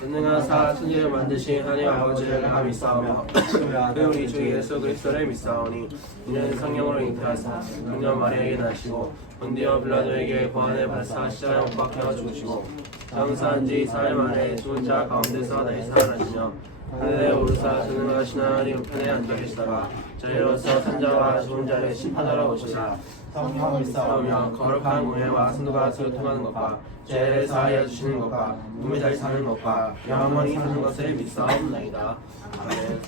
전능하사 천지를 만드신 하나님 아버지를 내가 믿사오며 그 우리 주 예수 그리스도를 믿사오니 이는 성령으로 잉태하사 성령 마리아에게 나시고 본디오 빌라도에게 고난을 받으사 십자가에 못 박혀 죽으시고 장사한 지 4일 만에 죽은 자 가운데서 다시 살아나시며 하늘에 오르사 전능하신 하나님 우편에 앉아 계시다가 저희로서 산자와 죽은 자를 심판하러 오시사 성령 믿사오며 거룩한 공예와 성도가 서로 통하는 것과 죄를 사하여 주시는 것과 몸이 잘 사는 것과 영원히 사는 것을 믿사옵나이다. 아멘.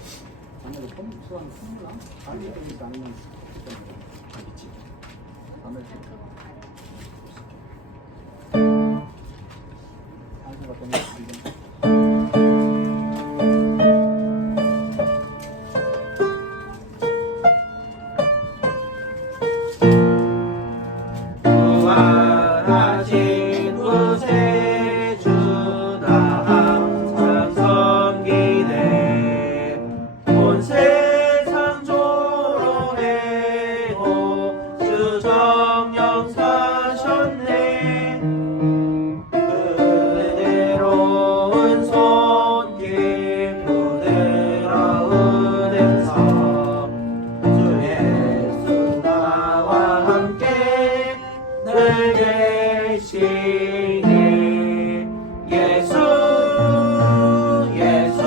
부활하신 구세주 나 항상 섬기네 온 세상 조롱해도 주 정령 사셨네 은혜로운 손길 부드러운 행성 주 예수 나와 함께 늘 계시니 예수 예수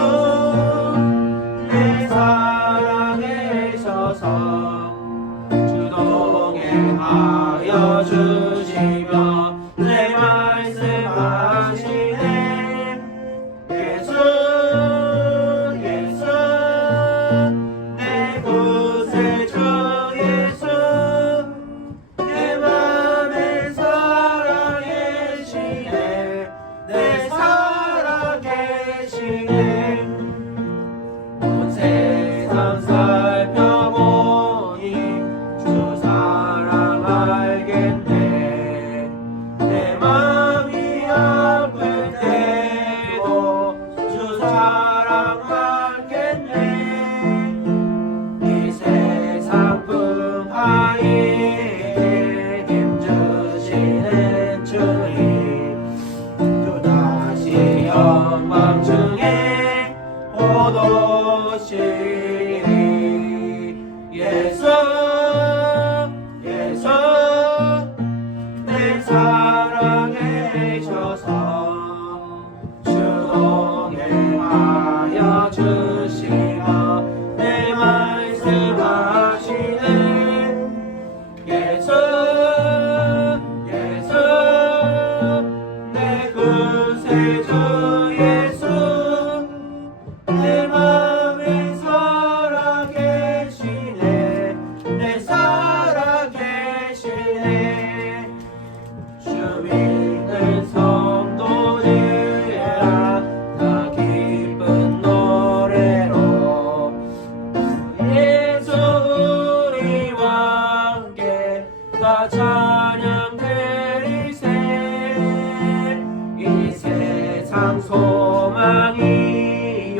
내 사랑하셔서 주동행하여 주시며 내 말씀하시네 예수 예수 내 구세주 예수 내 맘에 살아계시네 내 살아계시네 온 세상 살펴보니 주 사랑 알겠네 내 맘이 아플 때도 주 사랑 알겠네 이 세상 풍파에 힘주시는 주님 또다시 영광 중에 오도시니 예수 예수 내 사랑하셔서 주동행하여 주시며 내 말씀하시네 예수 예수 내 구세주 예수 내 맘에 살아계시네 내 살아계시네 주 믿는 성도들아 다 기쁜 노래로 예수 우리와 함께 다 찬양 드리세 이 세상 소망이요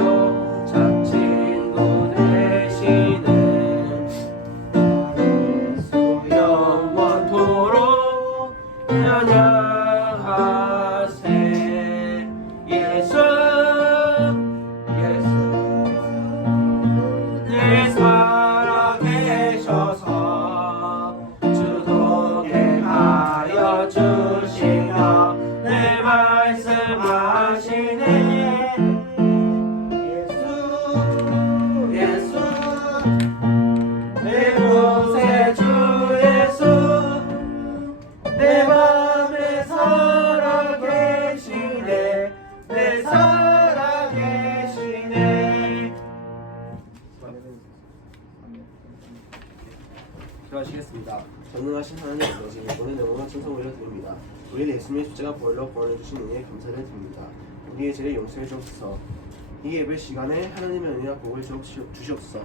참 친구 되시는 예수 영원토록 찬양하세 예수 예수 내 살아계셔서 주동행하여 주시며 내 말씀하시네 예수 예수 내 구세주 예수 내 맘에 살아계시네 내 살아계시네. 기도하시겠습니다. 전능하신 하나님 아버지, 오늘 영원한 찬송 올려드립니다. 우리 예수님의 십자가 보혈로 구원해주신 은혜에 감사를 드립니다. 우리의 죄를 용서해 주옵소서. 이 예배 시간에 하나님의 은혜와 복을 주시옵소서.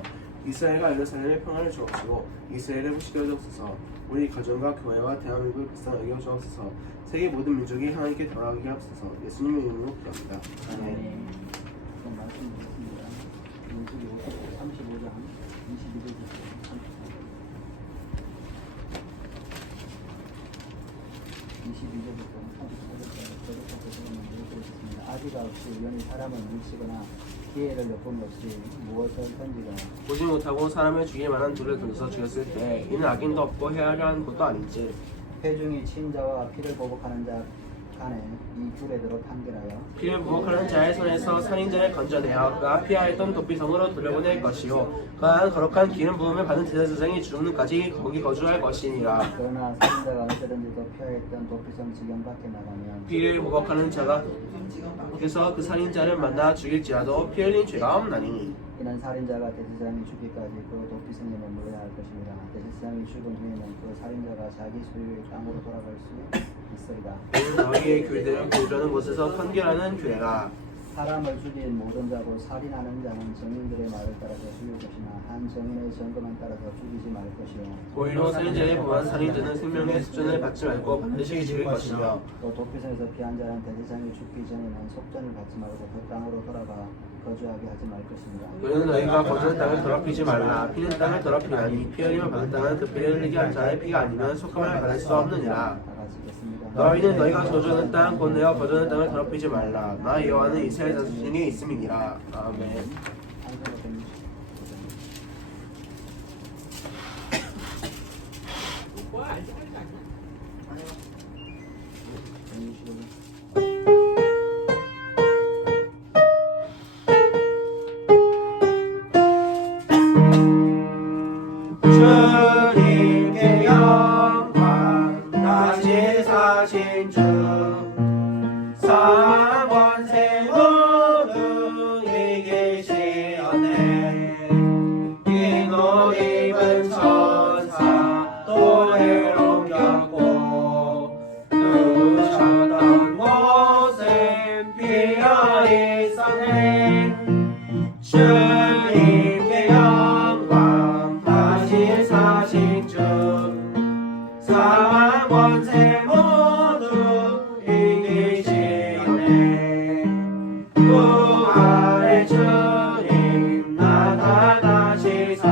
이스라엘과 예루살렘의 평안을 주옵시고 이스라엘을 부시게 하옵소서. 우리 가정과 교회와 대한민국을 불쌍하게 하옵소서. 세계 모든 민족이 하나님께 돌아가게 하옵소서. 예수님의 이름으로 기도합니다. 아멘. 말씀 드렸습니다. 민수기 35장 22절 22절부터 35절까지 되었습니다. 아비가 없이 우연히 사람을 물치거나 기회를 엿봄 없이 무엇을 던지거나 보지 못하고 사람을 죽일 만한 돌을 던져서 죽였을 때 이는 악인도 없고 헤아려 한 것도 아닌지 회중이 친자와 피를 보복하는 자 간에 이 규례대로 판결하여 피를 부복하는 자의 손에서 살인자를 건져내어 그가 피하였던 도피성으로 돌려보낼 것이요 그가 거룩한 기름 부음을 받은 제사장이 죽는까지 거기 거주할 것이니라. 그러나 살인자가 언제든지 더 피하였던 도피성 지경 밖에 나가면 피를 부복하는 자가 그래서 그 살인자를 만나 죽일지라도 피 흘린 죄가 없나니 이는 살인자가 대제사장이 죽기까지 그 도피성에 머물러야 할 것입니다. 대제사장이 죽은 후에는 그 살인자가 자기 소유의 땅으로 돌아갈 수 있으리라. 이는 너희의 교회들을 보존하는 곳에서 판결하는 규례라. 사람을 죽인 모든 자고 살인하는 자는 정인들의 말을 따라서 죽일 것이나 한 정인의 점검만 따라서 죽이지 말 것이요 오히려 살인자를 범한 살인자는 생명의 수준을 받지 말고 반드시 죽일 것이며 또 도피성에서 피한 자는 대제사장이 죽기 전에는 속전을 받지 말고 그 땅으로 돌아가 거주하게 하지 말 것입니다. 너희는 너희가 거주한 땅을 더럽히지 말라. 피는 땅을 더럽히나니 피 흘림을 받은 땅은 그 피를 흘리게 한 자의 피가 아니면 속함을 받을 수 없느니라. 다 같이 읽겠습니다. 너희는 너희가 거주하는 땅 곧 내가 거주하는 땅을 더럽히지 말라. 나 여호와는 이스라엘 자손 중에 있음이니라. 아멘. 한글로 된 주님께 영광 다시 사신 주 사원세 모두 이기시었네 기노 입은 천사 또 해로 겪고 누우셨던 곳에 비어 있었네 주님께 영광 다시 사신 주 사망 권세 모두 이기시네 부활의 주님 나타나시사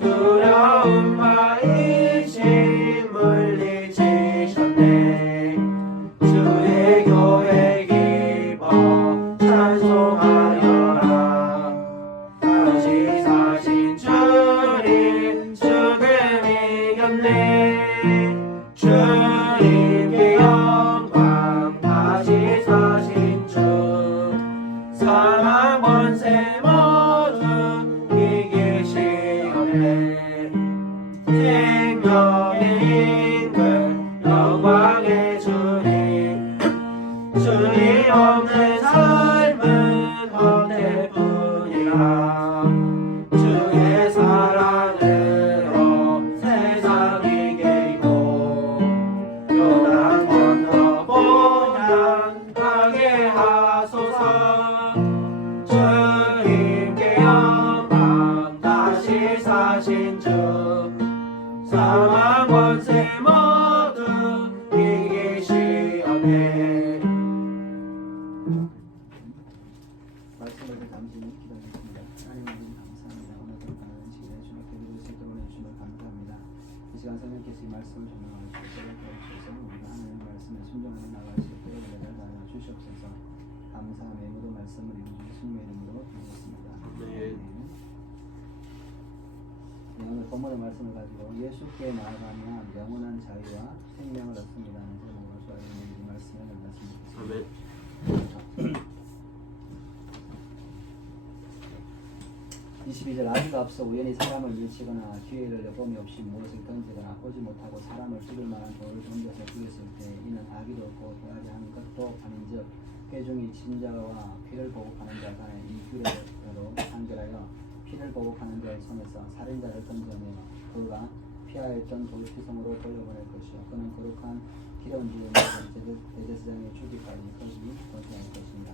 두려움과 의심 물리치셨네 주의 교회 기뻐 찬송하여라 다시 사신 주님 죽음 이겼네 주님께 영광 다시 사신 주 사망 권세 모두 이기시네 생명의 인근 영광의 주님 주님 없는 삶은 헛되뿐이라 주의 사랑으로 세상 이기고 요단 건너 고난하게 하소서 주님께 영광 다시 사신 주 사망 권세 모두 이기시었네. 말씀을 잠시 기다리겠습니다. 하나님 감사합니다. 오늘도 강한 시간에 주님께 드릴 수 있도록 해주심을 감사합니다. 이 시간 성령께서 이 말씀을 전하시고 주셔서 우리가 하나님의 말씀에 순종하여 나갈 수 있도록 은혜를 주시옵소서. 감사하며 모든 말씀을 이루신 예수님의 이름으로 기도했습니다. 네. 오늘 본문의 말씀을 가지고 예수께 나아가면 영원한 자유와 생명을 얻습니다. 제목으로 수하는 이 말씀을 읽었습니다. 아멘. 22절 아비가 없어 우연히 사람을 밀치거나 기회를 여범이 없이 무엇을 던지거나 오지 못하고 사람을 죽일 만한 돌을 던져서 죽였을 때 이는 악의도 없고 대하지 한 것도 아닌즉 회중이 친자와 피를 보복하는 자 간에 이 규례대로 판결하여 피를 보복하는 자의 손에서 살인자를 던져내어 그가 피하였던 도피성으로 돌려보낼 것이요 그는 거룩한 기름 부음을 대제사장의 죽기까지 거기 거주할 것입니다.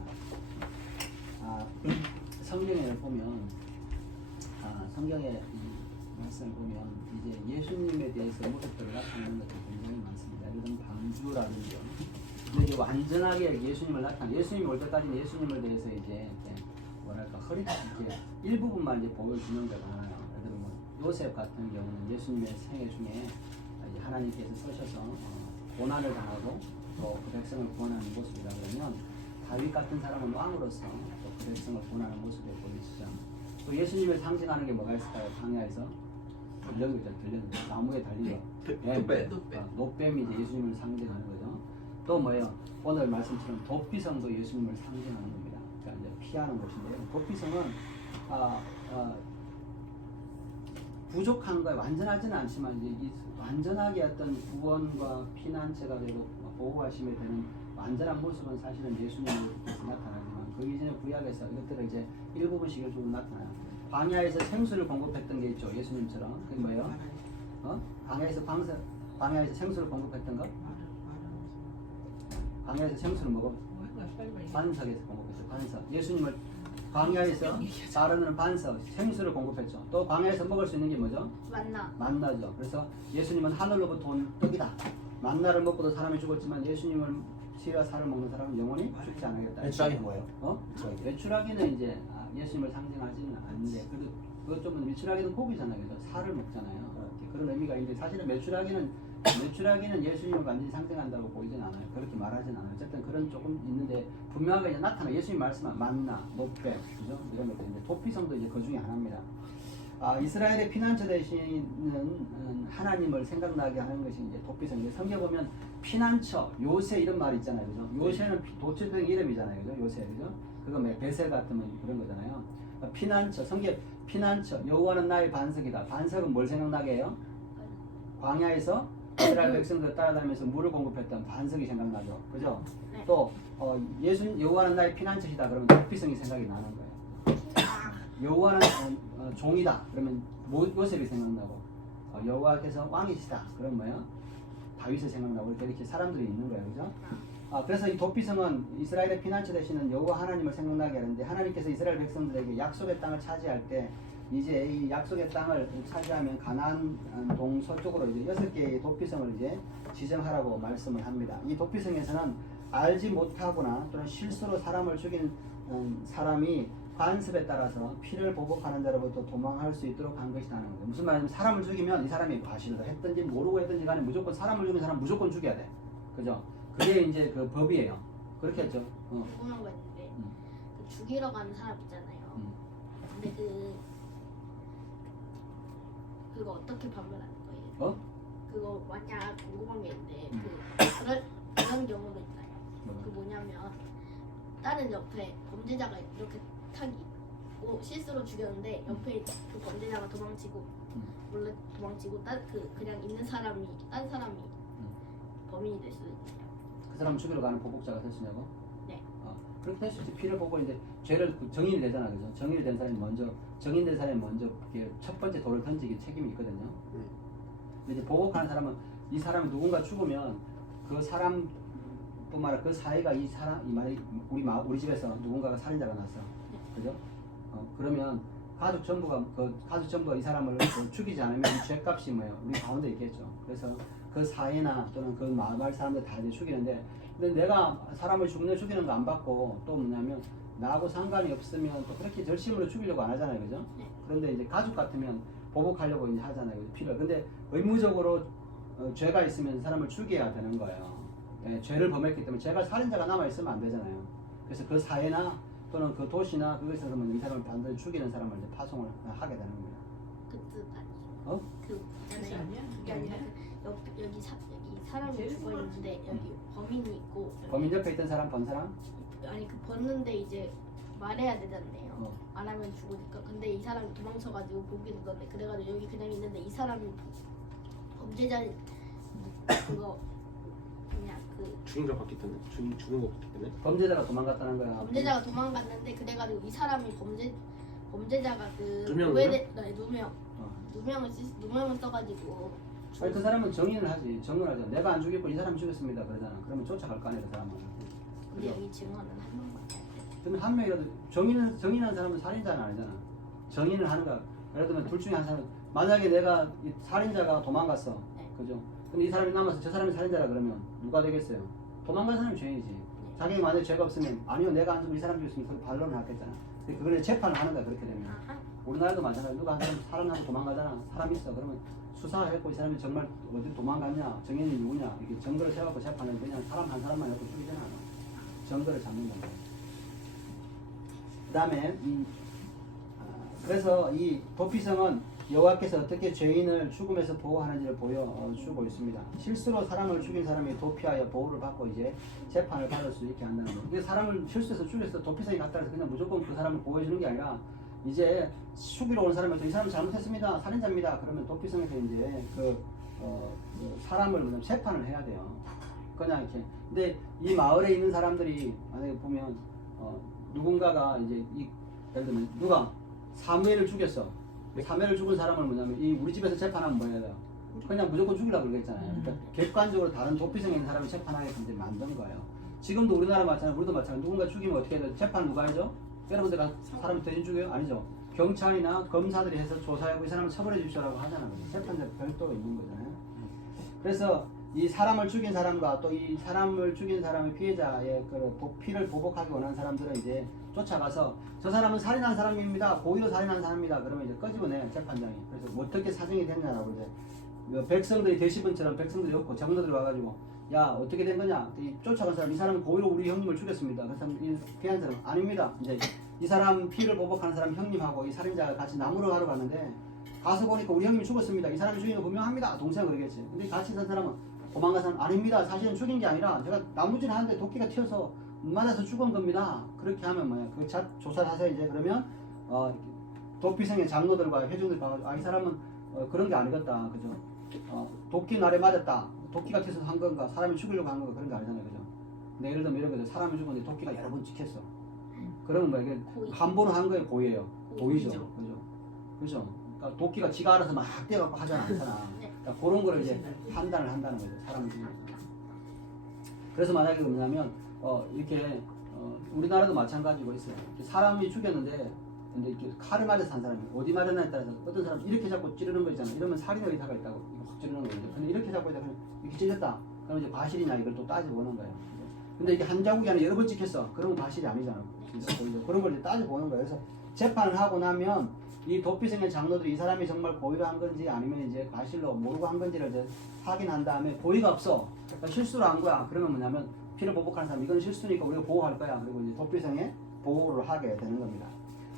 성경에 보면 성경의 말씀을 보면 이제 예수님에 대해서 모습들을 나타내는 것들이 굉장히 많습니다. 예를 들면 방주라든지. 근데 이제 완전하게 예수님을 예수님이 올 때까지는 예수님을 대해서 이제 뭐랄까 이렇게 일부분만 이제 보여주는 게 많아요. 예를 들면 요셉 같은 경우는 예수님의 생애 중에 이제 하나님께서 서셔서 고난을 당하고 또 그 백성을 구원하는 모습이라 그러면 다윗 같은 사람은 왕으로서 또 그 백성을 구원하는 모습을 보이시죠. 또 예수님을 상징하는 게 뭐가 있을까요? 광야에서 들려거죠. 나무에 달린 거. 노뱀이 이제 예수님을 상징하는 거죠. 또 뭐예요? 오늘 말씀처럼 도피성도 예수님을 상징하는 겁니다. 그러니까 이제 피하는 것인데요. 도피성은 부족한 거에 완전하지는 않지만 이제 이 완전하게 어떤 구원과 피난처가 되고 보호하심에 되는 완전한 모습은 사실은 예수님으로 나타나지만 그 이전에 구약에서 이것들을 이제 일부분씩 나타나요. 광야에서 생수를 공급했던 게 있죠. 예수님처럼. 그게 뭐예요? 광야에서 생수를 공급했던 거? 광야에서 생수를 먹어. 반석에서 공급했죠. 반석. 예수님을 광야에서 자르는 반석, 생수를 공급했죠. 또 광야에서 먹을 수 있는 게 뭐죠? 만나죠. 그래서 예수님은 하늘로부터 온 떡이다. 만나를 먹고도 사람이 죽었지만 예수님을 씨와 살을 먹는 사람은 영원히 죽지 않겠다. 외출하기 뭐예요? 외출하기는 이제 예수님을 상징하지는 않는데 그래도 그것 좀 외출하기는 고기잖아요. 그래서 살을 먹잖아요. 그런 의미가 있는데 사실은 외출하기는 예수님을 완전히 상징한다고 보이진 않아요. 그렇게 말하진 않아요. 어쨌든 그런 조금 있는데 분명하게 이제 나타나 예수님 말씀한 만나, 노뱀, 그죠? 이런 것도 있는데 도피성도 이제 그 중에 하나입니다. 이스라엘의 피난처 되시는 하나님을 생각나게 하는 것이 이제 도피성인데 성경 보면 피난처, 요새 이런 말이 있잖아요. 그죠? 요새는 도처병 이름이잖아요. 그죠? 요새, 그죠? 그거 뭐 베셀 같으면 그런 거잖아요. 피난처, 성경 피난처, 여호와는 나의 반석이다. 반석은 뭘 생각나게 해요? 광야에서 이스라엘 백성들 따라다니면서 물을 공급했던 반석이 생각나죠. 그죠? 네. 또 여호와는 나의 피난처이다. 그러면 도피성이 생각이 나는 거예요. 여호와는 종이다. 그러면 요셉이 생각나고 여호와께서 왕이시다. 그럼 뭐야? 다윗이 생각나고 이렇게 사람들이 있는 거예요. 그죠? 그래서 이 도피성은 이스라엘의 피난처 되시는 여호와 하나님을 생각나게 하는데 하나님께서 이스라엘 백성들에게 약속의 땅을 차지할 때 이제 이 약속의 땅을 차지하면 가나안 동서쪽으로 이제 6개의 도피성을 이제 지정하라고 말씀을 합니다. 이 도피성에서는 알지 못하거나 또는 실수로 사람을 죽인 사람이 관습에 따라서 피를 보복하는 자로부터 도망할 수 있도록 한 것이라는 거예요. 무슨 말이냐면 사람을 죽이면 이 사람이 과실을 했든지 모르고 했든지 간에 무조건 사람을 죽인 사람 무조건 죽여야 돼. 그죠? 그게 이제 그 법이에요. 그렇게 했죠. 궁금한 거 있는데 그 죽이러 가는 사람 있잖아요. 근데 그거 어떻게 판별하는 거예요? 그거 만약 궁금한 게 있는데 그런 경우도 있나요? 그 뭐냐면 다른 옆에 범죄자가 이렇게 타기고 실수로 죽였는데 옆에 그 범죄자가 도망치고 몰래 도망치고 그냥 있는 사람이 딴 사람이 범인이 될 수도 있나요? 그 사람 죽이러 가는 보복자가 될 수 있냐고? 네. 그렇게 될 수 있지. 피를 보고 이제 죄를 정인이 되잖아, 그죠? 정인이 된 사람이 먼저 정인된 사람이 먼저 첫 번째 돌을 던지기 책임이 있거든요. 근데 이제 보복하는 사람은 이 사람이 누군가 죽으면 그 사람뿐만 아니라 그 사이가 이 말이 우리 집에서 누군가가 살인자가 났어, 그죠? 그러면 가족 전부가 이 사람을 죽이지 않으면 이 죄값이 뭐예요? 우리 가운데 있겠죠. 그래서 그 사회나 또는 그 마을 사람들 다 이제 죽이는데, 근데 내가 사람을 죽이는 거 안 받고 또 뭐냐면 나하고 상관이 없으면 또 그렇게 절심으로 죽이려고 안 하잖아요, 그죠? 그런데 이제 가족 같으면 보복하려고 이제 하잖아요, 피를. 근데 의무적으로 죄가 있으면 사람을 죽여야 되는 거예요. 죄를 범했기 때문에 죄가 살인자가 남아 있으면 안 되잖아요. 그래서 그 사회나 또는 그 도시나 그것에서 이 사람을 반드시 죽이는 사람을 이제 파송을 하게 되는 겁니다. 그 뜻 아니에요? 그 있잖아요. 그게 아니라 여기 사람이 죽어 있는데 여기 범인이 있고 범인 옆에 있던 사람 본 사람? 아니 그 벗는데 이제 말해야 되잖아요. 안 하면 죽으니까. 근데 이 사람이 도망쳐가지고 보게 되던데 그래가지고 여기 그냥 있는데 이 사람이 범죄자인 그거 그냥 죽은 거 봤기 때문에 죽은 거 봤기 때문에 범죄자가 도망갔다는 거야. 범죄자가 도망갔는데 그래가지고 이 사람이 범죄자가 누명을 써가지고 아니, 그 사람은 정인을 하지. 정을 하죠. 내가 안 죽였고 이 사람이 죽였습니다 그러잖아. 그러면 쫓아갈 거 아니야, 그 사람은. 근데 여기 증언은 한 명밖에 안 돼. 그러면 한 명이라도 정인한 사람은 살인자는 아니잖아. 정인을 하는 거야. 예를 들면 둘 중에 한 사람, 만약에 내가 이 살인자가 도망갔어, 그죠? 근데 이 사람이 남아서 저 사람이 살인자라 그러면 누가 되겠어요? 도망간 사람이 죄인이지. 자기가 만약에 죄가 없으면 아니요 내가 안 죽고 이 사람 죽였으면 그 반론을 하겠잖아. 근데 그걸 재판을 하는 거야, 그렇게 되면. 우리나라도 마찬가지로 누가 한 사람하고 도망가잖아. 사람 있어. 그러면 수사했고 이 사람이 정말 어디 도망갔냐, 정인이 누구냐 이렇게 증거를 세워갖고 재판을 그냥 사람 한 사람만 놓고 죽이잖아. 증거를 잡는 거야. 그 다음에 그래서 이 도피성은 여호와께서 어떻게 죄인을 죽음에서 보호하는지를 보여주고 있습니다. 실수로 사람을 죽인 사람이 도피하여 보호를 받고 이제 재판을 받을 수 있게 한다는 거예요. 근데 사람을 실수해서 죽여서 도피성이 갔다 해서 그냥 무조건 그 사람을 보호해주는 게 아니라 이제 죽이러 온 사람한테 이 사람 잘못했습니다. 살인자입니다. 그러면 도피성에서 이제 그 사람을 그냥 재판을 해야 돼요. 그냥 이렇게. 근데 이 마을에 있는 사람들이 만약에 보면 누군가가 이제 예를 들면 누가 사무엘을 죽였어. 사무엘을 죽은 사람을 뭐냐면 이 우리 집에서 재판하면 뭐야 돼요? 그냥 무조건 죽이려고 그러겠잖아요. 그러니까 객관적으로 다른 도피성에 있는 사람을 재판하게끔 이제 만든 거예요. 지금도 우리나라 마찬가지, 우리도 마찬가지. 누군가 죽이면 어떻게 해야 돼요? 재판 누가 하죠? 여러분들 사람 대신 죽여요? 아니죠. 경찰이나 검사들이 해서 조사하고 이 사람을 처벌해 주시라고 하잖아요. 재판자 별도로 있는 거잖아요. 그래서 이 사람을 죽인 사람과 또 이 사람을 죽인 사람의 피해자의 그 피를 보복하기 원하는 사람들은 이제 쫓아가서 저 사람은 살인한 사람입니다. 고의로 살인한 사람입니다. 그러면 이제 끄집어내 재판장이. 그래서 뭐 어떻게 사정이 됐냐라고 이제 백성들이 대시분처럼 백성들이 없고 장로들이 와가지고 야 어떻게 된 거냐? 이 쫓아간 사람 이 사람은 고의로 우리 형님을 죽였습니다. 그 사람 이 피한 사람 아닙니다. 이제 이 사람 피를 보복하는 사람 형님하고 이 살인자가 같이 나무를 하러 갔는데 가서 보니까 우리 형님이 죽었습니다. 이 사람이 죽인 거 분명합니다. 동생은 그러겠지. 근데 같이 산 사람은 도망간 사람 아닙니다. 사실은 죽인 게 아니라 제가 나무질 하는데 도끼가 튀어서 맞아서 죽은 겁니다. 그렇게 하면 뭐야? 그 조사하서 이제 그러면 도피성의 장로들과 회중들 봐가지고 이 사람은 그런 게 아니겠다. 그죠? 도끼 날에 맞았다. 도끼가 튀어서 한 건가? 사람이 죽이려고 한 건가? 그런 게 아니잖아요. 그죠? 근데 예를 들면 이런 거죠. 사람이 죽었는데 도끼가 여러 번 찍혔어. 그러면 뭐 이게 한 번은 한 거에 고의예요. 고의죠. 그죠? 그죠? 그러니까 도끼가 지가 알아서 막 떼갖고 하잖아. 그러니까 그런 거를 이제 판단을 한다는 거죠. 사람을 죽이는. 그래서 만약에 뭐냐면 이렇게 우리나라도 마찬가지고 있어요. 사람이 죽였는데 근데 이렇게 칼을 맞아서 한 사람이 어디 맞았냐에 따라서 어떤 사람 이렇게 잡고 찌르는 거 있잖아요. 이러면 살인의 의사가 있다고 확 찌르는 거죠. 근데 이렇게 잡고 있다가 이렇게 찔렸다. 그럼 이제 과실이냐 이걸 또 따져보는 거예요. 근데 이게 한 자국이 아니라 여러 번 찍혔어. 그러면 과실이 아니잖아. 그런 걸 이제 따져보는 거예요. 그래서 재판을 하고 나면 이 도피성의 장로들이 이 사람이 정말 고의로 한 건지 아니면 이제 과실로 모르고 한 건지를 이제 확인한 다음에 고의가 없어. 그러니까 실수로 한 거야. 그러면 뭐냐면 피를 보복하는 사람 이건 실수니까 우리가 보호할 거야. 그리고 이제 도피성에 보호를 하게 되는 겁니다.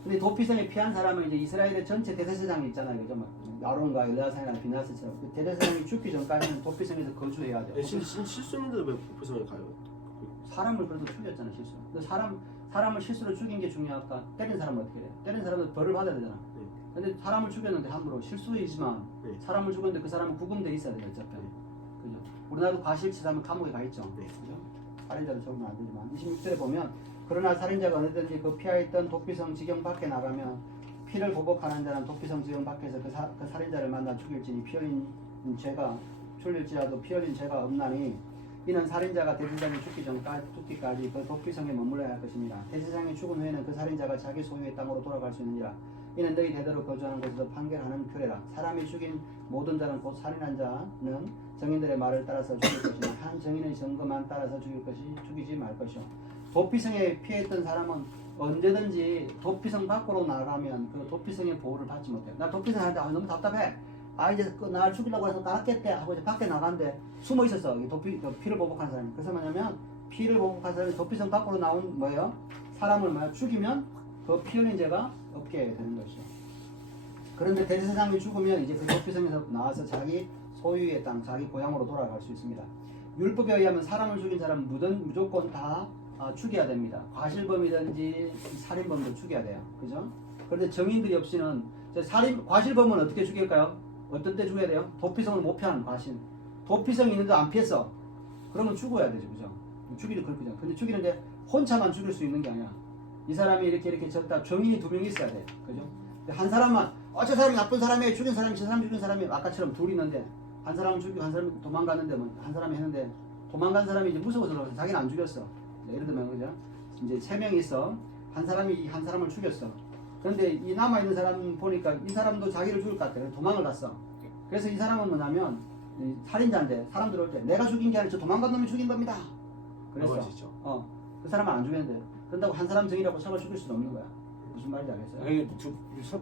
근데 도피성에 피한 사람은 이제 이스라엘의 전체 대제사장이 있잖아요. 그죠? 아론과 엘리야상이나 비나스처럼 그 대제사장이 죽기 전까지는 도피성에서 거주해야 돼요. 실수인데 왜 도피성에 가요? 사람을 그래도 죽였잖아 실수. 근데 사람을 실수로 죽인 게 중요할까? 때린 사람은 어떻게 돼요? 때린 사람은 벌을 받아야 되잖아. 근데 사람을 죽였는데 함부로 실수이지만 사람을 죽였는데 그 사람은 구금돼 있어야 돼요. 어차피. 그죠? 우리나라도 과실치사하면 감옥에 가 있죠. 그죠? 살인자도 적으면 안 되지만 26절에 보면 그러나 살인자가 어느든지 그 피하였던 도피성 지경 밖에 나가면 피를 보복하는 자는 도피성 지경 밖에서 그 살인자를 만나 죽일지니 피 흘린 죄가 줄일지라도 피 흘린 죄가 없나니 이는 살인자가 대제사장이 죽기까지 그 도피성에 머물러야 할 것입니다. 대제사장이 죽은 후에는 그 살인자가 자기 소유의 땅으로 돌아갈 수 있느니라. 이는 너희 대대로 거주하는 곳에서 판결하는 규례라. 사람이 죽인 모든 자는 곧 살인한 자는 정인들의 말을 따라서 죽일 것이며 한 정인의 증거만 따라서 죽이지 말 것이요. 도피성에 피했던 사람은 언제든지 도피성 밖으로 나가면 그 도피성의 보호를 받지 못해요. 나 도피성 하는데 너무 답답해. 이제 날 죽이려고 해서 나갔겠대 하고 이제 밖에 나갔는데 숨어 있었어. 피를 보복한 사람이. 그래서 뭐냐면 피를 보복한 사람이 도피성 밖으로 나온 뭐예요? 사람을 죽이면 그 피 흘린 죄가 없게 되는 것이죠. 그런데 대제사장이 죽으면 이제 그 도피성에서 나와서 자기 소유의 땅, 자기 고향으로 돌아갈 수 있습니다. 율법에 의하면 사람을 죽인 사람은 무조건 다 죽여야 됩니다. 과실범이든지 살인범도 죽여야 돼요. 그죠? 그런데 정인들이 없이는 과실범은 어떻게 죽일까요? 어떤 때 죽여야 돼요? 도피성을 못 피하는 과실. 도피성이 있는데 안 피했어. 그러면 죽어야 되죠. 그죠? 죽이는 그렇죠. 근데 죽이는데 혼자만 죽일 수 있는 게 아니야. 이 사람이 이렇게 졌다. 정인이 2명 있어야 돼. 그죠? 한 사람만 저 사람이 나쁜 사람이에요. 죽인 사람이 저 사람 죽인 사람이 아까처럼 둘이 있는데 한 사람은 죽이고 한 사람이 도망갔는데 한 사람이 했는데 도망간 사람이 이제 무서워서 그러고 자기는 안 죽였어. 예를 들면 그죠? 이제 3명이 있어. 한 사람이 한 사람을 죽였어. 그런데 이 남아 있는 사람 보니까 이 사람도 자기를 죽일 것 같아. 도망을 갔어. 그래서 이 사람은 뭐냐면 살인자인데 사람 들어올 때 내가 죽인 게 아니라 저 도망간 놈이 죽인 겁니다. 그래서 그 사람은 안 죽였는데 그런다고 한 사람 정이라고 서로 죽일 수는 없는 거야. 무슨 말인지 알겠어요? 이게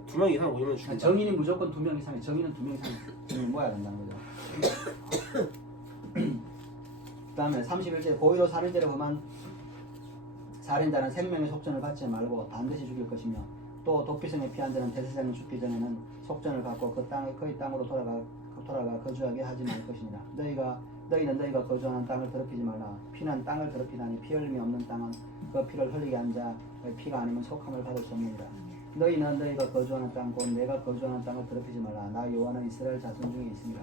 두 명 이상 모이면 죽인다. 정인이 무조건 2명 이상이 정인은 2명 이상이 모여야 된다는 거죠. 그 다음에 31절 고의로 살인죄를 범한 살인자는 생명의 속전을 받지 말고 반드시 죽일 것이며 또 도피성에 피한 자는 대제사장이 죽기 전에는 속전을 받고 그의 땅으로 돌아가 거주하게 하지 말 것이니라. 너희는 너희가 거주하는 땅을 더럽히지 말라. 피는 땅을 더럽히다니 피 흘림이 없는 땅은 그 피를 흘리게 한 자의 피가 아니면 속함을 받을 수 없느니라. 너희는 너희가 거주하는 땅 곧 내가 거주하는 땅을 더럽히지 말라. 나 여호와는 이스라엘 자손 중에 있습니다.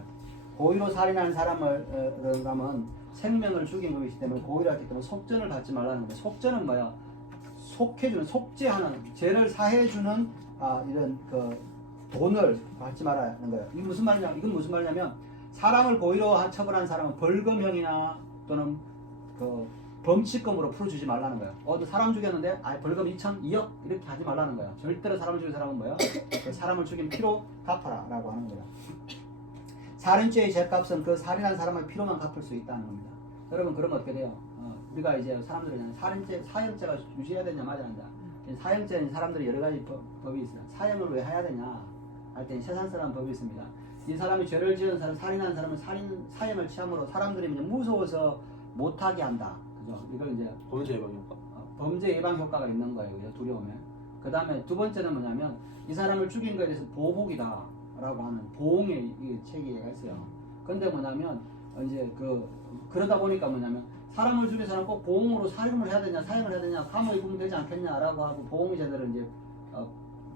고의로 살인하는 사람을 하면 생명을 죽인 것이기 때문에 고의로 했기 때문에 속전을 받지 말라는 거예요. 속전은 뭐야? 속해주는, 속죄하는, 죄를 사해주는 이런 그 돈을 받지 말라는 거예요. 이건 무슨 말이냐면 사람을 고의로 처벌한 사람은 벌금형이나 또는 그 범칙금으로 풀어주지 말라는 거예요. 사람 죽였는데 벌금 2천, 2억 이렇게 하지 말라는 거예요. 절대로 사람을 죽인 사람은 뭐예요? 그 사람을 죽인 피로 갚아라라고 하는 거예요. 살인죄의 죄값은 그 살인한 사람의 피로만 갚을 수 있다는 겁니다. 여러분 그러면 어떻게 돼요? 우리가 이제 사람들이 사형죄가 유지해야 되냐 맞아야 된다. 사형죄는 사람들이 여러 가지 법이 있어요. 사형을 왜 해야 되냐 할 때 세상사라는 법이 있습니다. 이 사람이 죄를 지은 사람, 살인한 사람은 사형을 취함으로 사람들이 무서워서 못하게 한다. 그죠? 이걸 이제 범죄 예방 효과. 범죄 예방 효과가 있는 거예요. 그죠? 두려우면. 그 다음에 두 번째는 뭐냐면 이 사람을 죽인 것에 대해서 보복이다. 라고 하는 보응의 체계가 있어요. 근데 뭐냐면 이제 그러다 보니까 뭐냐면 사람을 죽인 사람 꼭 보응으로 살인을 해야 되냐, 사형을 해야 되냐, 감옥에 구면 되지 않겠냐라고 하고 보응의 제도를 이제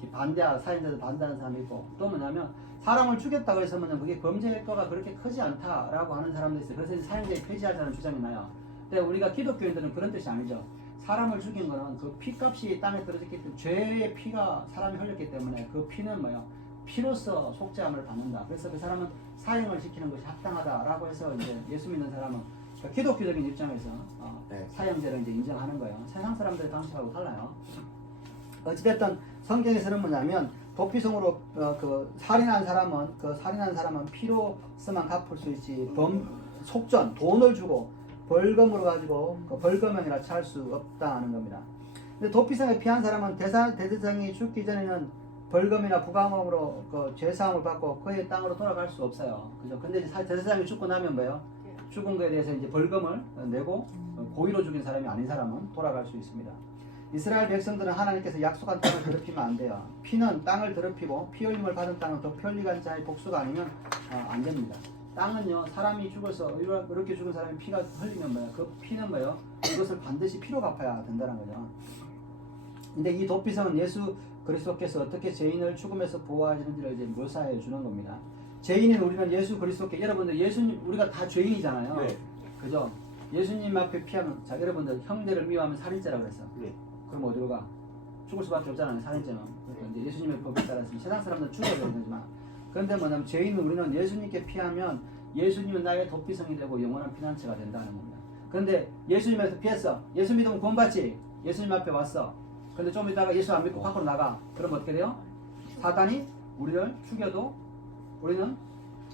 사형제도 반대하는 사람이 있고 또 뭐냐면 사람을 죽였다고 해서 뭐냐면 그게 범죄 효과가 그렇게 크지 않다라고 하는 사람도 있어요. 그래서 사형제에 폐지하자는 주장이 나요. 근데 우리가 기독교인들은 그런 뜻이 아니죠. 사람을 죽인 거는 그 피값이 땅에 떨어졌기 때문에 죄의 피가 사람이 흘렸기 때문에 그 피는 뭐요? 피로써 속죄함을 받는다. 그래서 그 사람은 사형을 시키는 것이 합당하다라고 해서 이제 예수 믿는 사람은 그러니까 기독교적인 입장에서 사형제를 이제 인정하는 거예요. 세상 사람들의 방식하고 달라요. 어찌됐든 성경에서는 뭐냐면 도피성으로 살인한 사람은 피로서만 갚을 수 있지 속전 돈을 주고 벌금으로 가지고 벌금형이라 취할 수 없다는 겁니다. 근데 도피성에 피한 사람은 대제사장이 죽기 전에는 벌금이나 부감으로 죄사함을 받고 그의 땅으로 돌아갈 수 없어요. 그죠? 근데 대제사장이 죽고 나면 뭐예요? 죽은 거에 대해서 이제 벌금을 내고 고의로 죽인 사람이 아닌 사람은 돌아갈 수 있습니다. 이스라엘 백성들은 하나님께서 약속한 땅을 더럽히면 안 돼요. 피는 땅을 더럽히고 피 흘림을 받은 땅은 더 편리한 자의 복수가 아니면 안 됩니다. 땅은요 사람이 죽어서 이렇게 죽은 사람이 피가 흘리면 뭐예요? 그 피는 뭐예요? 그것을 반드시 피로 갚아야 된다는 거죠. 근데 이 도피성은 예수 그리스도께서 어떻게 죄인을 죽음에서 보호하시는지를 이제 묘사해 주는 겁니다. 죄인인 우리는 예수 그리스도께 여러분들 예수님 우리가 다 죄인이잖아요. 네. 그죠? 예수님 앞에 피하면 자 여러분들 형제를 미워하면 살인죄라고 그랬어. 네. 그럼 어디로 가? 죽을 수밖에 없잖아요. 살인죄는. 그러니까 이제 예수님의 법에 따라서 세상 사람들은 죽어야 되지만 그런데 뭐냐면 죄인은 우리는 예수님께 피하면 예수님은 나의 도피성이 되고 영원한 피난처가 된다는 겁니다. 그런데 예수님에서 피했어. 예수 믿으면 구원받지. 예수님 앞에 왔어. 근데 좀 이따가 예수 안 믿고 밖으로 나가. 그럼 어떻게 돼요? 사단이 우리를 죽여도 우리는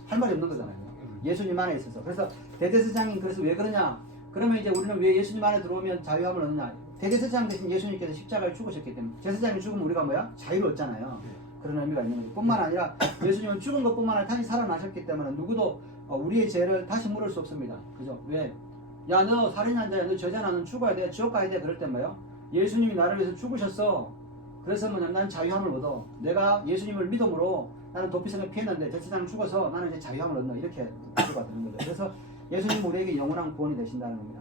할 말이 없는 거잖아요. 예수님 안에 있어서. 그래서 대제사장이 그래서 왜 그러냐? 그러면 이제 우리는 왜 예수님 안에 들어오면 자유함을 얻느냐? 대제사장 대신 예수님께서 십자가를 죽으셨기 때문에 제사장이 죽으면 우리가 뭐야? 자유를 얻잖아요. 그런 의미가 있는 거죠. 뿐만 아니라 예수님은 죽은 것뿐만 아니라 다시 살아나셨기 때문에 누구도 우리의 죄를 다시 물을 수 없습니다. 그죠? 왜? 야 너 살인한 자야, 너 저자나 너 죽어야 돼, 지옥 가야 돼. 그럴 때 뭐예요? 예수님이 나를 위해서 죽으셨어. 그래서 뭐냐면 난 자유함을 얻어. 내가 예수님을 믿음으로 나는 도피성에 피했는데 대제사장이 죽어서 나는 이제 자유함을 얻는 이렇게 구조가 되는 거죠. 그래서 예수님 우리에게 영원한 구원이 되신다는 겁니다.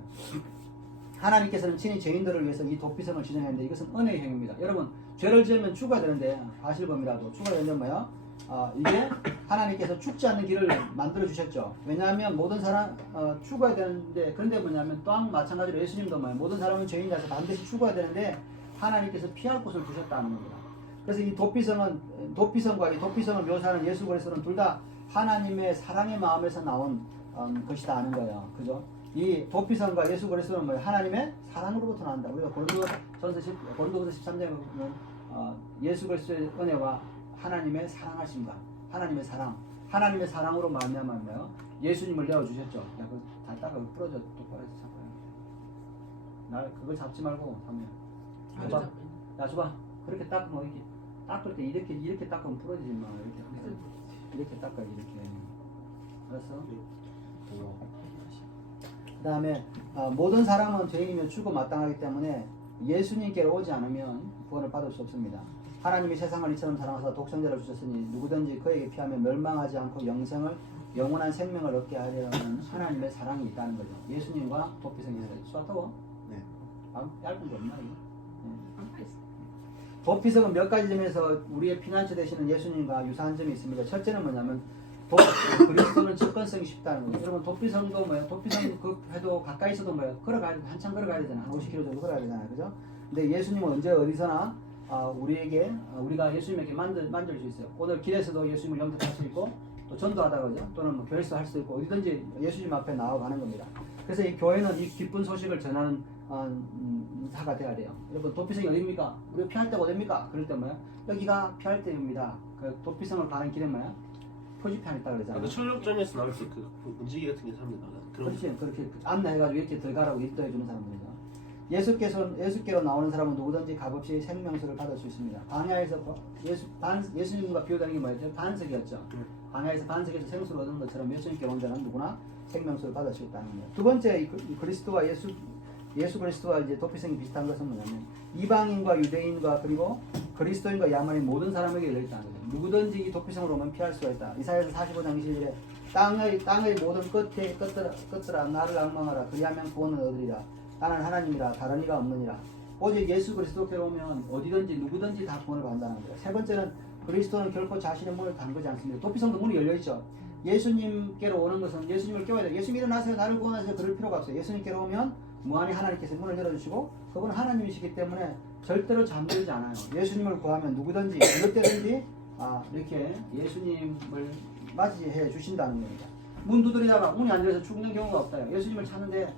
하나님께서는 친히 죄인들을 위해서 이 도피성을 지정했는데 이것은 은혜의 행위입니다. 여러분 죄를 지으면 죽어야 되는데 사실범이라도 죽어야 되는 뭐야? 이게 하나님께서 죽지 않는 길을 만들어 주셨죠. 왜냐하면 모든 사람 죽어야 되는데 그런데 뭐냐면 또한 마찬가지로 예수님도 뭐예요? 모든 사람은 죄인이라서 반드시 죽어야 되는데 하나님께서 피할 곳을 주셨다는 겁니다. 그래서 이 도피성과 이 도피성을 묘사하는 예수 그리스도는 둘 다 하나님의 사랑의 마음에서 나온 것이다 하는 거예요. 그죠? 이 도피성과 예수 그리스도는 뭐예요? 하나님의 사랑으로부터 나온다. 우리가 고린도후서 13장에 보면 예수 그리스도의 은혜와 하나님의 사랑하심과 하나님의 사랑으로 말미암아 예수님을 내어 주셨죠. 야, 그거 다 따가 부러져 똑바로 해서 잡아요. 날 그걸 잡지 말고 하면. 야, 줘봐. 그렇게 닦으면 이렇게 닦을 때 이렇게 닦으면 부러지지 마. 이렇게 닦아야 이렇게. 알았어? 그 다음에 모든 사람은 죄인이며 죽어 마땅하기 때문에 예수님께로 오지 않으면 구원을 받을 수 없습니다. 하나님이 세상을 이처럼 사랑하사 독생자를 주셨으니 누구든지 그에게 피하면 멸망하지 않고 영원한 생명을 얻게 하려는 하나님의 사랑이 있다는 거죠. 예수님과 도피성이 있어요. 쏘아떠워? 네. 얇은 게 없나 이거? 도피성은 몇 가지 점에서 우리의 피난처 되시는 예수님과 유사한 점이 있습니다. 첫째는 뭐냐면 그리스도는 접근성이 쉽다는 거예요. 여러분 도피성도 뭐예요? 도피성 그 해도 가까이 있어도 뭐예요? 걸어가야 돼. 한참 걸어가야 되잖아. 한 50km 정도 걸어야 되잖아요. 그죠? 근데 예수님은 언제 어디서나 우리가 예수님에게 만질 수 있어요. 오늘 길에서도 예수님을 영접할 수 있고 또 전도하다 그러죠. 또는 뭐 교회에서 할 수 있고 어디든지 예수님 앞에 나아가는 겁니다. 그래서 이 교회는 이 기쁜 소식을 전하는 사가 돼야 돼요. 여러분 도피성이 어디입니까? 우리가 피할 때가 어디입니까? 그럴 때 뭐야? 여기가 피할 때입니다. 그 도피성을 가는 길에 뭐야? 표지판이 있다 그러잖아요. 출력전에서 나올 때 그 문지기 같은 게 삽니다. 그렇지. 그렇게 안내해가지고 이렇게 들어가라고 인도해주는 사람들이죠. 예수께로 나오는 사람은 누구든지 값없이 생명수를 받을 수 있습니다. 광야에서 예수님과 비유되는 게 뭐였죠? 반석이었죠. 광야에서 반석에서 생수를 얻는 것처럼 예수님께로 온 자는 누구나 생명수를 받을 수 있다는 거예요. 두 번째 그리스도와 예수 그리스도와 이제 도피성이 비슷한 것은 뭐냐면 이방인과 유대인과 그리고 그리스도인과 야만인 모든 사람에게 열려 있다는 거예요. 누구든지 이 도피성으로 오면 피할 수가 있다. 이사야서 45장 21절에 땅의 모든 끝들아 나를 앙망하라. 그리하면 구원을 얻으리라. 나는 하나님이라 다른 이가 없느니라. 오직 예수 그리스도께로 오면 어디든지 누구든지 다 구원을 받는다는 거예요. 세 번째는 그리스도는 결코 자신의 문을 잠그지 않습니다. 도피성도 문이 열려있죠. 예수님께로 오는 것은 예수님을 깨워야 돼요. 예수님 일어나세요. 나를 구원하세요. 그럴 필요가 없어요. 예수님께로 오면 무한히 하나님께서 문을 열어주시고 그분은 하나님이시기 때문에 절대로 잠들지 않아요. 예수님을 구하면 누구든지 어느 때든지 이렇게 예수님을 맞이해 주신다는 겁니다. 문 두드리다가 문이 안 열려서 죽는 경우가 없어요. 예수님을 찾는데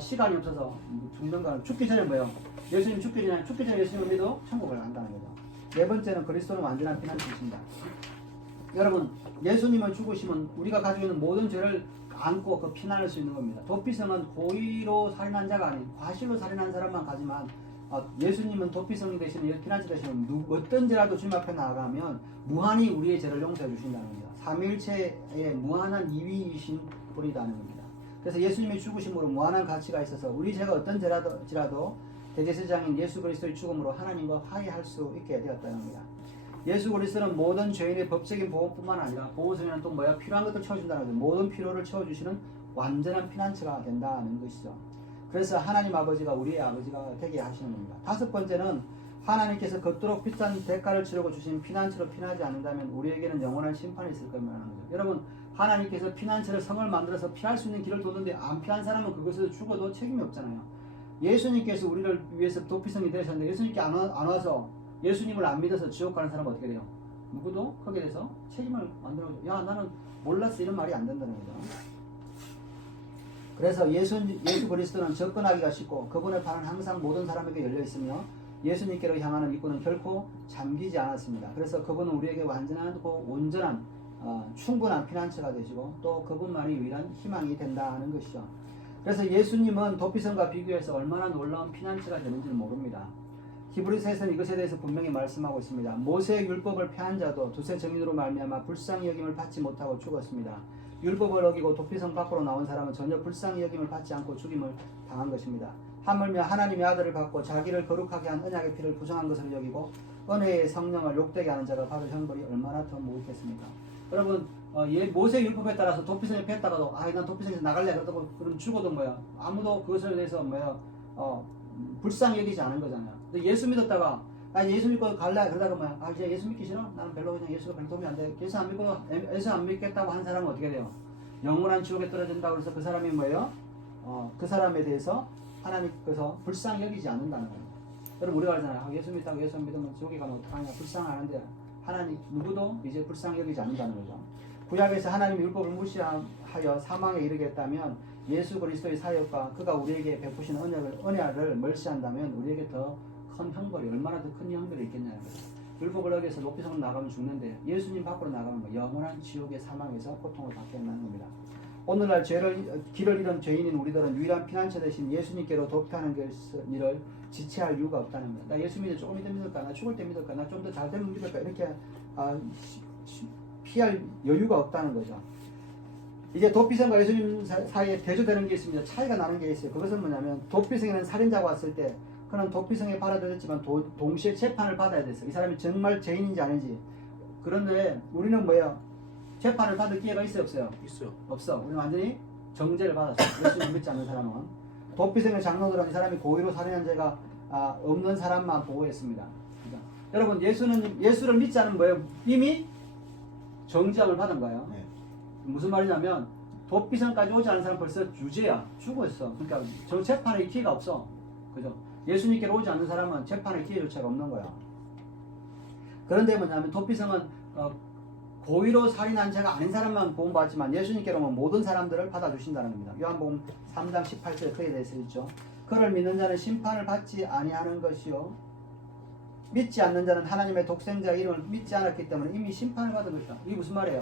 시간이 없어서 죽는가 죽기 전에 뭐예요? 예수님 죽기 전에 예수님을 믿어 천국을 간다는 거죠. 네 번째는 그리스도는 완전한 피난처이십니다. 여러분 예수님을 죽으시면 우리가 가지고 있는 모든 죄를 안고 그 피난할 수 있는 겁니다. 도피성은 고의로 살인한 자가 아닌 과실로 살인한 사람만 가지만 예수님은 도피성이 되시는 피난처 되시는 어떤 죄라도 주님 앞에 나아가면 무한히 우리의 죄를 용서해 주신다는 겁니다. 삼위일체의 무한한 이위이신 분이라는 겁니다. 그래서 예수님의 죽으심으로 무한한 가치가 있어서 우리 죄가 어떤 죄라도 대제사장인 예수 그리스도의 죽음으로 하나님과 화해할 수 있게 되었다는 겁니다. 예수 그리스도는 모든 죄인의 법적인 보호뿐만 아니라 보호소에는 또 뭐야? 필요한 것도 채워준다는 거죠. 모든 필요를 채워주시는 완전한 피난처가 된다는 것이죠. 그래서 하나님 아버지가 우리의 아버지가 되게 하시는 겁니다. 다섯 번째는 하나님께서 걷도록 비싼 대가를 치르고 주신 피난처로 피하지 않는다면 우리에게는 영원한 심판이 있을 거라는 거죠. 여러분 하나님께서 피난처를 성을 만들어서 피할 수 있는 길을 뒀는데 안 피한 사람은 그것에서 죽어도 책임이 없잖아요. 예수님께서 우리를 위해서 도피성이 되셨는데 예수님께 안 와서 예수님을 안 믿어서 지옥 가는 사람은 어떻게 돼요? 누구도 거기에 대해서 책임을 만들어줘. 야 나는 몰랐어 이런 말이 안 된다는 거죠. 그래서 예수 그리스도는 접근하기가 쉽고 그분의 판은 항상 모든 사람에게 열려 있으며 예수님께로 향하는 입구는 결코 잠기지 않았습니다. 그래서 그분은 우리에게 완전하고 온전한 충분한 피난처가 되시고 또 그분만이 유일한 희망이 된다는 것이죠. 그래서 예수님은 도피성과 비교해서 얼마나 놀라운 피난처가 되는지는 모릅니다. 히브리서에서는 이것에 대해서 분명히 말씀하고 있습니다. 모세의 율법을 폐한 자도 두세 증인으로 말미암아 불쌍히 여김을 받지 못하고 죽었습니다. 율법을 어기고 도피성 밖으로 나온 사람은 전혀 불쌍히 여김을 받지 않고 죽임을 당한 것입니다. 하물며 하나님의 아들을 받고 자기를 거룩하게 한 언약의 피를 부정한 것을 여기고 은혜의 성령을 욕되게 하는 자가 받을 형벌이 얼마나 더 무겁겠습니까? 여러분 모세 율법에 따라서 도피성에 뺐다가도 난 도피성에서 나갈래 그러다고 그럼 죽어도 뭐야 아무도 그것에 대해서 불쌍히 여기지 않은 거잖아요. 근데 예수 믿었다가 나 예수 믿고 갈래 그러다가 뭐야 이제 예수 믿기 싫어? 나는 별로 그냥 예수가 별로 도움이 안 돼. 예수 안 믿겠다고 한 사람은 어떻게 돼요? 영원한 지옥에 떨어진다고 해서 그 사람이 뭐예요? 그 사람에 대해서 하나님께서 불쌍히 여기지 않는다는 거예요. 여러분 우리가 알잖아요. 예수 믿다고 예수 안 믿으면 지옥에 가면 어떡하냐 불쌍하는데 하나님 누구도 이제 불쌍히 여기지 않는다는 거죠. 구약에서 하나님의 율법을 무시하여 사망에 이르게 했다면 예수 그리스도의 사역과 그가 우리에게 베푸신 언약을 멀시한다면 우리에게 더 큰 형벌이 얼마나 더 큰 형벌이 있겠냐는 거죠. 율법을 어겨서 높이성으로 나가면 죽는데 예수님 밖으로 나가면 영원한 지옥의 사망에서 고통을 받게 한다는 겁니다. 오늘날 길을 잃은 죄인인 우리들은 유일한 피난처 대신 예수님께로 도피하는 일을 지체할 이유가 없다는 거야. 나 예수 믿어 조금 이따 믿을까? 나 죽을 때 믿을까? 나 좀 더 잘 되면 믿을까? 이렇게 피할 여유가 없다는 거죠. 이제 도피성과 예수님 사이에 대조되는 게 있습니다. 차이가 나는 게 있어요. 그것은 뭐냐면 도피성에는 살인자가 왔을 때 그는 도피성에 받아들였지만 동시에 재판을 받아야 됐어. 이 사람이 정말 죄인인지 아닌지. 그런데 우리는 뭐예요? 재판을 받을 기회가 있어요, 없어요? 있어요. 없어. 우리는 완전히 정죄를 받았어. 예수님 믿지 않는 사람은. 도피성의 장로들은 이 사람이 고의로 살인한 죄가 없는 사람만 보호했습니다. 그러니까 여러분 예수를 믿지 않으면 뭐예요? 이미 정죄함을 받은 거예요. 네. 무슨 말이냐면 도피성까지 오지 않은 사람 벌써 유죄야. 죽었어. 그러니까 재판의 기회가 없어. 그죠? 예수님께로 오지 않는 사람은 재판의 기회조차가 없는 거야. 그런데 뭐냐면 도피성은 고의로 살인한 죄가 아닌 사람만 보험받지만 예수님께로 오면 모든 사람들을 받아주신다는 겁니다. 요한복음 3장 18절에 그에 대해서 있죠. 그를 믿는 자는 심판을 받지 아니하는 것이요 믿지 않는 자는 하나님의 독생자의 이름을 믿지 않았기 때문에 이미 심판을 받은 것이다. 이게 무슨 말이에요?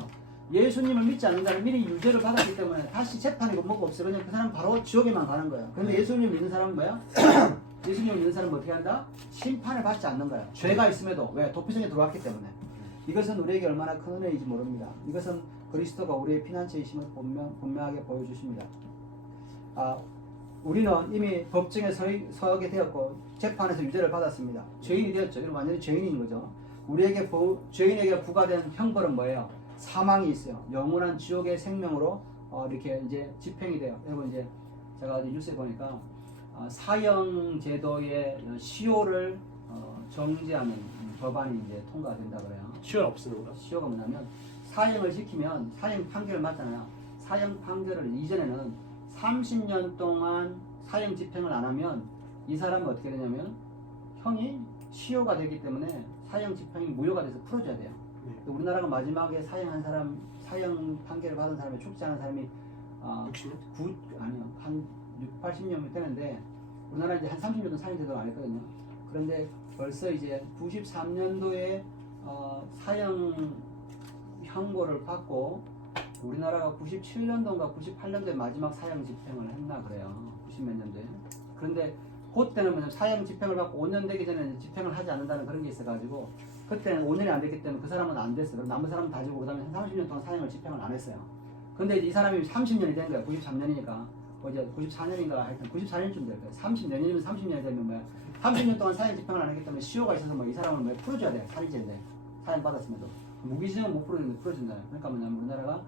예수님을 믿지 않는 자는 미리 유죄를 받았기 때문에 다시 재판이고 뭐가 없어. 그냥 그 사람 바로 지옥에만 가는 거예요. 그런데 예수님을 믿는 사람은 뭐야? 예수님을 믿는 사람은 어떻게 한다? 심판을 받지 않는 거야. 죄가 있음에도. 왜? 도피성에 들어왔기 때문에. 이것은 우리에게 얼마나 큰 은혜인지 모릅니다. 이것은 그리스도가 우리의 피난처이심을 분명하게 보여주십니다. 우리는 이미 법정에 서게 되었고 재판에서 유죄를 받았습니다. 죄인이 되었죠. 이건 완전히 죄인인 거죠. 죄인에게 부과된 형벌은 뭐예요? 사망이 있어요. 영원한 지옥의 생명으로 이렇게 이제 집행이 돼요. 여러분 이제 제가 어디 뉴스에 보니까 사형 제도의 시효를 정지하는 법안이 이제 통과된다 그래요. 시효를 없애는 거야? 시효가 뭐냐면 사형을 시키면 사형 판결을 맞잖아요. 사형 판결을 이전에는 30년 동안 사형 집행을 안 하면 이 사람은 어떻게 되냐면 형이 시효가 되기 때문에 사형 집행이 무효가 돼서 풀어줘야 돼요. 네. 우리나라가 마지막에 사형 판결을 받은 사람이 죽지 않은 사람이 60년? 아니요 한 6, 80년 되는데 우리나라 이제 한 30년 정도 사형 제도가 안 했거든요. 그런데 벌써 이제 93년도에 사형 형고를 받고 우리나라가 97년도인가 98년도에 마지막 사형 집행을 했나 그래요. 90몇 년도에. 그런데 그때는 뭐냐면 사형 집행을 받고 5년 되기 전에 집행을 하지 않는다는 그런 게 있어가지고 그때는 5년이 안 됐기 때문에 그 사람은 안 됐어요. 그럼 남은 사람은 다 주고 그 다음에 한 30년 동안 사형을 집행을 안 했어요. 근데 이 사람이 30년이 된 거야. 93년이니까. 이제 94년인가 하여튼 94년쯤 될 거야. 30년이면 30년이 되면 뭐야. 30년 동안 사형 집행을 안 했기 때문에 시효가 있어서 뭐 이 사람을 뭐 풀어줘야 돼. 살인죄인데. 사형 받았음에도. 무기징역은 못 풀어주는데 풀어준다. 그러니까 뭐냐면 우리나라가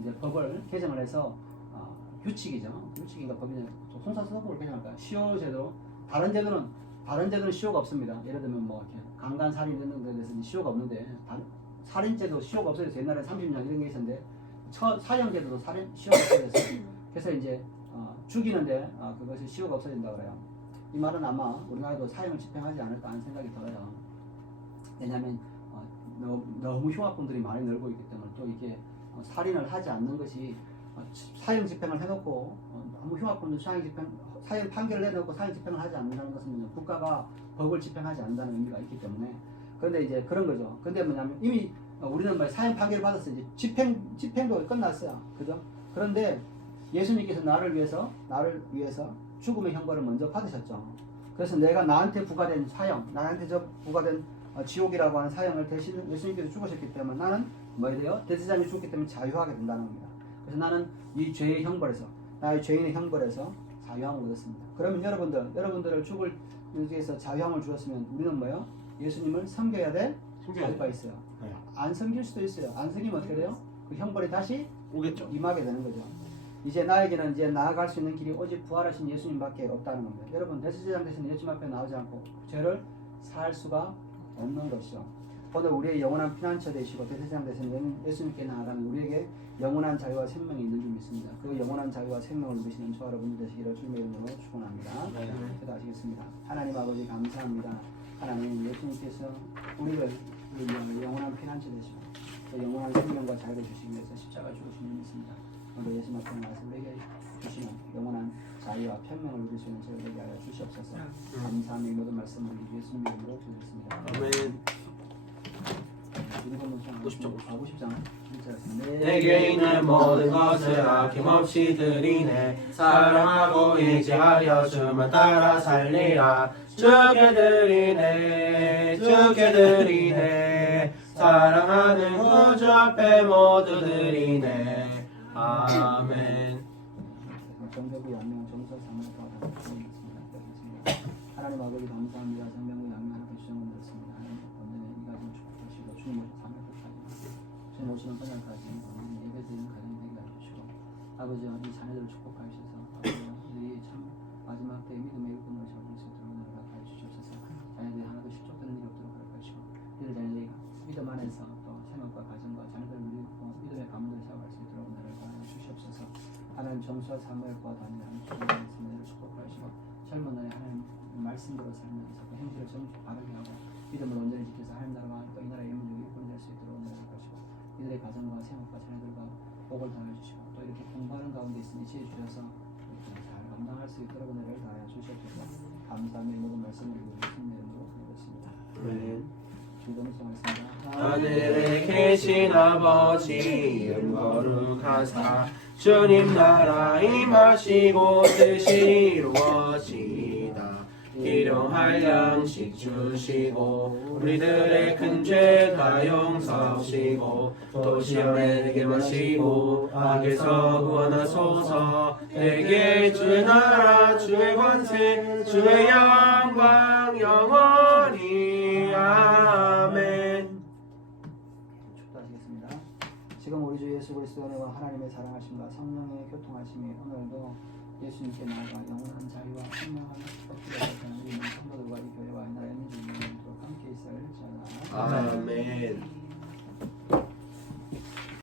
이제 법을 개정을 해서 규칙이죠. 규칙인가 법이냐. 형사소송법을 개정할까요? 시효 제도. 다른 제도는 시효가 없습니다. 예를 들면 뭐 이렇게 강간 살인 등등에 대해서 시효가 없는데 살인죄도 시효가 없어져서 옛날에 30년 이런 게 있었는데 사형제도도 시효가 없어졌어요. 그래서 이제 죽이는데 그것이 시효가 없어진다 그래요. 이 말은 아마 우리나라도 사형을 집행하지 않을까 하는 생각이 들어요. 왜냐하면 너무 흉악범들이 많이 늘고 있기 때문에 또 이게 살인을 하지 않는 것이 사형 집행을 해놓고 너무 흉악범들 사형 판결을 해놓고 사형 집행을 하지 않는다는 것은 국가가 법을 집행하지 않는다는 의미가 있기 때문에. 그런데 이제 그런 거죠. 근데 뭐냐면 이미 우리는 뭐 사형 판결을 받았어요. 이제 집행도 끝났어요. 그죠? 그런데 예수님께서 나를 위해서 죽음의 형벌을 먼저 받으셨죠. 그래서 내가 나한테 부과된 사형, 나한테 부과된 지옥이라고 하는 사형을 대신 예수님께서 죽으셨기 때문에 나는 뭐에 돼요? 대제사장이 죽기 때문에 자유하게 된다는 겁니다. 그래서 나는 이 죄의 형벌에서, 나의 죄인의 형벌에서 자유함을 얻었습니다. 그러면 여러분들을 죽을 위해서 자유함을 주었으면 우리는 뭐예요? 예수님을 섬겨야 될 자유가 있어요. 네. 안 섬길 수도 있어요. 안 섬기면 어떻게 돼요? 그 형벌이 다시 오겠죠. 임하게 되는 거죠. 이제 나에게는 이제 나아갈 수 있는 길이 오직 부활하신 예수님밖에 없다는 겁니다. 여러분 대제사장 대신 예수님 앞에 나오지 않고 죄를 살 수가 없는 것이죠. 오늘 우리의 영원한 피난처 되시고 대제사장 되신 예수님께 나아가면 우리에게 영원한 자유와 생명이 있는 줄 믿습니다. 그 영원한 자유와 생명을 누리시는 저와 여러분들 되시기를 주님의 이름으로 축원합니다. 기도하시겠습니다. 하나님 아버지 감사합니다. 하나님 예수님께서 우리를 영원한 피난처 되시고 또 영원한 생명과 자유를 주시기 위해서 십자가 죽으신 줄 믿습니다. 오늘 예수님 앞에 나와서 우리에게 주시는 영원한 자유와 평명을 누릴 수 있는 저희에게 하여 주시옵소서. 감사함의 모든 말씀을 예수님 이름으로 드리겠습니다. 아멘. 50장. 내게 있는 모든 것을 아낌없이 드리네. 사랑하고 의지하여 주만 따라 살리라. 주께 드리네 주께 드리네 사랑하는 구주 앞에 모두 드리네 아멘. 정벽의 양면 정서 사물과 같이 있습니다. 하나님 아버지 감사합니다. 정벽의 양면 하나님께 주장을 드렸습니다. 하나님 오늘 이 가정 축복하시고 주님 오신 3일까지 주님 오시는 그날까지 예배드리는 가정이 되게 해주시고 아버지 이 자녀들을 축복하셔서 아버지 우리 참 마지막 때 믿음의 일꾼을 잡을 수 있도록 허락하여 주시옵소서. 자녀들이 하나도 실족되는 일이 없도록 허락하시고 이들 자녀들이 믿음 안에서 또 생활과 가정과 자녀들을 누리고 믿음의 가문을 세워갈 수 있도록 허락하여 주시옵소서. 하나님 정수와 사무엘과 다니는 주님을 축복하시고 젊은 날에 하나님 말씀대로 살면서 그 행실을 정직 바르게 하고 믿음을 온전히 지켜서 하나님 나라와 또 이 나라의 영문적인 일꾼이 될 수 있도록 허락하여 주시고 이들의 가정과 생활과 자녀들과 복을 더하여 주시고 또 이렇게 공부하는 가운데 있으니 지혜 주셔서 잘 감당할 수 있도록 은혜를 다하여 주시옵소서. 감사하며 모든 말씀을 주신 이름으로 기도했습니다. 기도했습니다. 하늘에 계신 아버지 이름 거룩하사 주님 나라 임하시고 뜻이 이루어지이다. 일용할 양식 주시고 우리들의 큰 죄 다 용서하시고 또 시험에 들게 마시고 악에서 구원하소서. 내게 주의 나라 주의 권세 주의 영광 영원히 아멘. 축도하시겠습니다. 지금 우리 주 예수 그리스도의 은혜와 하나님의 사랑하심과 성령의 교통하심이 오늘도 예수님께 나아가 영원한 자유와 생명을 축복하게 하시는 우리 성도들과 이 교회와 이 나라의 민족이 함께 있을지어다. 아멘.